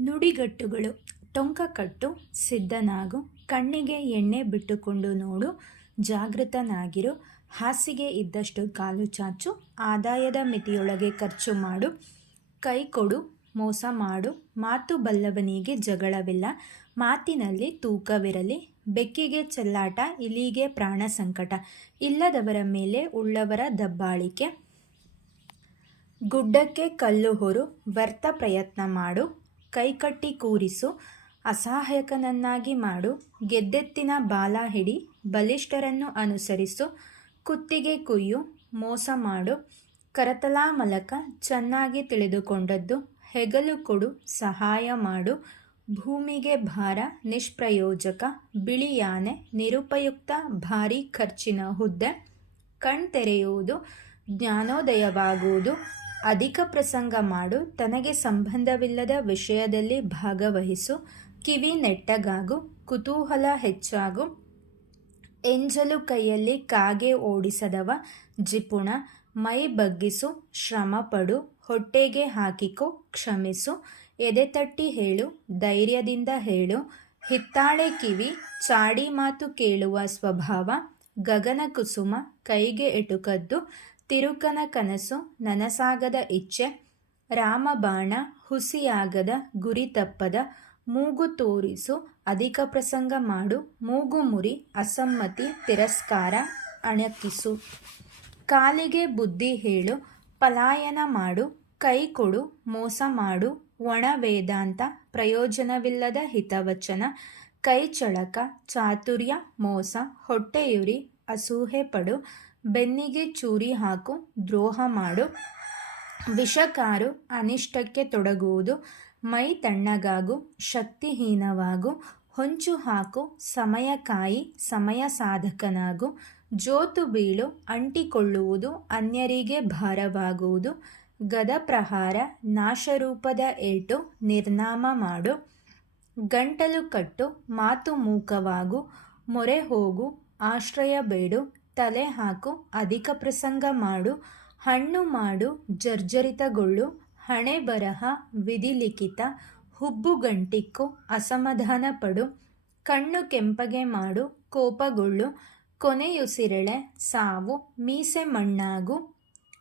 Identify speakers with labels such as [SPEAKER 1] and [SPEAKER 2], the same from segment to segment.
[SPEAKER 1] ನುಡಿಗಟ್ಟುಗಳು. ಟೊಂಕ ಕಟ್ಟು, ಸಿದ್ಧನಾಗು, ಕಣ್ಣಿಗೆ ಎಣ್ಣೆ ಬಿಟ್ಟುಕೊಂಡು ನೋಡು, ಜಾಗೃತನಾಗಿರು, ಹಾಸಿಗೆ ಇದ್ದಷ್ಟು ಕಾಲು ಚಾಚು, ಆದಾಯದ ಮಿತಿಯೊಳಗೆ ಖರ್ಚು ಮಾಡು, ಕೈ ಕೊಡು, ಮೋಸ ಮಾಡು, ಮಾತು ಬಲ್ಲವನಿಗೆ ಜಗಳವಿಲ್ಲ, ಮಾತಿನಲ್ಲಿ ತೂಕವಿರಲಿ, ಬೆಕ್ಕಿಗೆ ಚೆಲ್ಲಾಟ, ಇಲಿಗೆ ಪ್ರಾಣ ಸಂಕಟ, ಇಲ್ಲದವರ ಮೇಲೆ ಉಳ್ಳವರ ದಬ್ಬಾಳಿಕೆ. ಗುಡ್ಡಕ್ಕೆ ಕಲ್ಲು ಹೊರು, ವ್ಯರ್ಥ ಪ್ರಯತ್ನ ಮಾಡು ಕೈಕಟ್ಟಿ ಕೂರಿಸು, ಅಸಹಾಯಕನನ್ನಾಗಿ ಮಾಡು, ಗೆದ್ದೆತ್ತಿನ ಬಾಲ ಹಿಡಿ, ಬಲಿಷ್ಠರನ್ನು ಅನುಸರಿಸು, ಕುತ್ತಿಗೆ ಕುಯ್ಯು, ಮೋಸ ಮಾಡು, ಕರತಲಾ ಮಲಕ, ಚೆನ್ನಾಗಿ ತಿಳಿದುಕೊಂಡದ್ದು, ಹೆಗಲು ಕೊಡು, ಸಹಾಯ ಮಾಡು, ಭೂಮಿಗೆ ಭಾರ, ನಿಷ್ಪ್ರಯೋಜಕ, ಬಿಳಿ ಯಾನೆ, ನಿರುಪಯುಕ್ತ, ಭಾರೀ ಖರ್ಚಿನ ಹುದ್ದೆ, ಕಣ್ತೆರೆಯುವುದು, ಜ್ಞಾನೋದಯವಾಗುವುದು ಅಧಿಕ ಪ್ರಸಂಗ ಮಾಡು, ತನಗೆ ಸಂಬಂಧವಿಲ್ಲದ ವಿಷಯದಲ್ಲಿ ಭಾಗವಹಿಸು, ಕಿವಿ ನೆಟ್ಟಗಾಗು, ಕುತೂಹಲ ಹೆಚ್ಚಾಗು, ಎಂಜಲು ಕೈಯಲ್ಲಿ ಕಾಗೆ ಓಡಿಸದವ ಜಿಪುಣ, ಮೈ ಬಗ್ಗಿಸು, ಶ್ರಮಪಡು, ಹೊಟ್ಟೆಗೆ ಹಾಕಿಕೊ, ಕ್ಷಮಿಸು, ಎದೆತಟ್ಟಿ ಹೇಳು, ಧೈರ್ಯದಿಂದ ಹೇಳು, ಹಿತ್ತಾಳೆ ಕಿವಿ, ಚಾಡಿ ಮಾತು ಕೇಳುವ ಸ್ವಭಾವ, ಗಗನ ಕುಸುಮ, ಕೈಗೆ ಎಟುಕದ್ದು ತಿರುಕನ ಕನಸು, ನನಸಾಗದ ಇಚ್ಛೆ, ರಾಮಬಾಣ, ಹುಸಿಯಾಗದ ಗುರಿ ತಪ್ಪದ, ಮೂಗು ತೋರಿಸು, ಅಧಿಕ ಪ್ರಸಂಗ ಮಾಡು, ಮೂಗು ಮುರಿ, ಅಸಮ್ಮತಿ, ತಿರಸ್ಕಾರ, ಅಣಕಿಸು. ಕಾಲಿಗೆ ಬುದ್ಧಿ ಹೇಳು, ಪಲಾಯನ ಮಾಡು, ಕೈ ಕೊಡು, ಮೋಸ ಮಾಡು, ಒಣ ವೇದಾಂತ, ಪ್ರಯೋಜನವಿಲ್ಲದ ಹಿತವಚನ, ಕೈ ಚಳಕ, ಚಾತುರ್ಯ, ಮೋಸ, ಹೊಟ್ಟೆಯುರಿ, ಅಸೂಹೆ ಪಡು ಬೆನ್ನಿಗೆ ಚೂರಿ ಹಾಕು, ದ್ರೋಹ ಮಾಡು, ವಿಷಕಾರು ಅನಿಷ್ಟಕ್ಕೆ ತೊಡಗುವುದು, ಮೈ ತಣ್ಣಗಾಗು, ಶಕ್ತಿಹೀನವಾಗು, ಹೊಂಚು ಹಾಕು, ಸಮಯ ಕಾಯಿ, ಸಮಯ ಸಾಧಕನಾಗು, ಜೋತು ಬೀಳು, ಅಂಟಿಕೊಳ್ಳುವುದು, ಅನ್ಯರಿಗೆ ಭಾರವಾಗುವುದು, ಗದ ಪ್ರಹಾರ, ನಾಶರೂಪದ ಏಟು, ನಿರ್ನಾಮ ಮಾಡು, ಗಂಟಲು ಕಟ್ಟು, ಮಾತು ಮೂಕವಾಗು, ಮೊರೆ ಹೋಗು, ಆಶ್ರಯ ಬೇಡು ತಲೆ ಹಾಕು, ಅಧಿಕ ಪ್ರಸಂಗ ಮಾಡು, ಹಣ್ಣು ಮಾಡು, ಜರ್ಜರಿತಗೊಳ್ಳು, ಹಣೆ ಬರಹ ವಿಧಿಲಿಖಿತ ಹುಬ್ಬು ಗಂಟಿಕ್ಕು, ಅಸಮಾಧಾನ ಪಡು, ಕಣ್ಣು ಕೆಂಪಗೆ ಮಾಡು, ಕೋಪಗೊಳ್ಳು ಕೊನೆಯುಸಿರೆಳೆ ಸಾವು, ಮೀಸೆ ಮಣ್ಣಾಗು,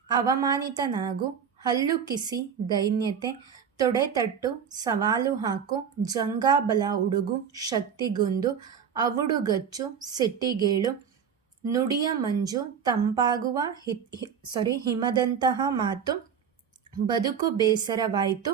[SPEAKER 1] ಅವಮಾನಿತನಾಗು, ಹಲ್ಲು ಕಿಸಿ, ದೈನ್ಯತೆ ತೊಡೆತಟ್ಟು ಸವಾಲು ಹಾಕು ಜಂಗಾಬಲ ಉಡುಗು ಶಕ್ತಿಗುಂದು ಅವುಡುಗಚ್ಚು, ಸಿಟ್ಟಿಗೇಳು ನುಡಿಯ ಮಂಜು ತಂಪಾಗುವ ಹಿ ಸಾರಿ ಹಿಮದಂತಹ ಮಾತು ಬದುಕು ಬೇಸರವಾಯಿತು.